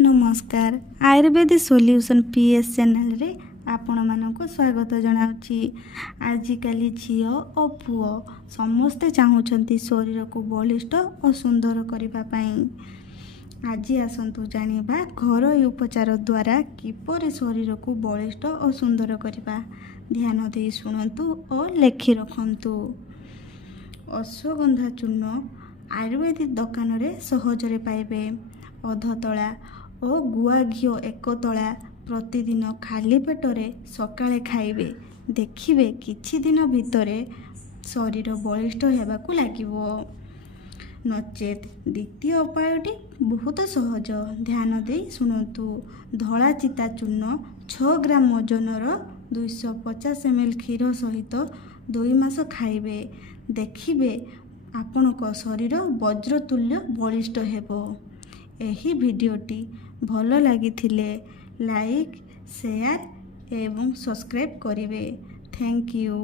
नमस्कार Ayurveda solution PS channel रे आपण मानक स्वागत जनाउछि। आजिकल झील और पुओ समस्ते चाहूँगी शरीर को बलिष्ठ और सुंदर करने। आज आसतु जानिबा घरोई उपचार द्वारा किपरि शरीर को बलिष्ठ और सुंदर करबा। ध्यान दे शुणु और लेखि रखंतु। अश्वगंधा चूर्ण आयुर्वेदिक दुकान रे सहजरे पाइबे। अधतला और गुआ घी 1 तला प्रतिदिन खाली पेटरे सकाळे खाइबे। देखिबे किछि दिन भितरे शरीर बलिष्ठ हेबाकु लागिबो। नचेत द्वितीय उपायटी बहुत सहज। ध्यान दे शुणु। धला चिता चूर्ण 6 ग्राम ओजनर 250 ml क्षीर सहित 2 मास खाइबे। देखिबे आपणक शरीर वज्रतुल्य बलिष्ठ हेबो। एही भिडियोटी भल लागिथिले लाइक शेयर एवं सब्सक्राइब करिवे। Thank you.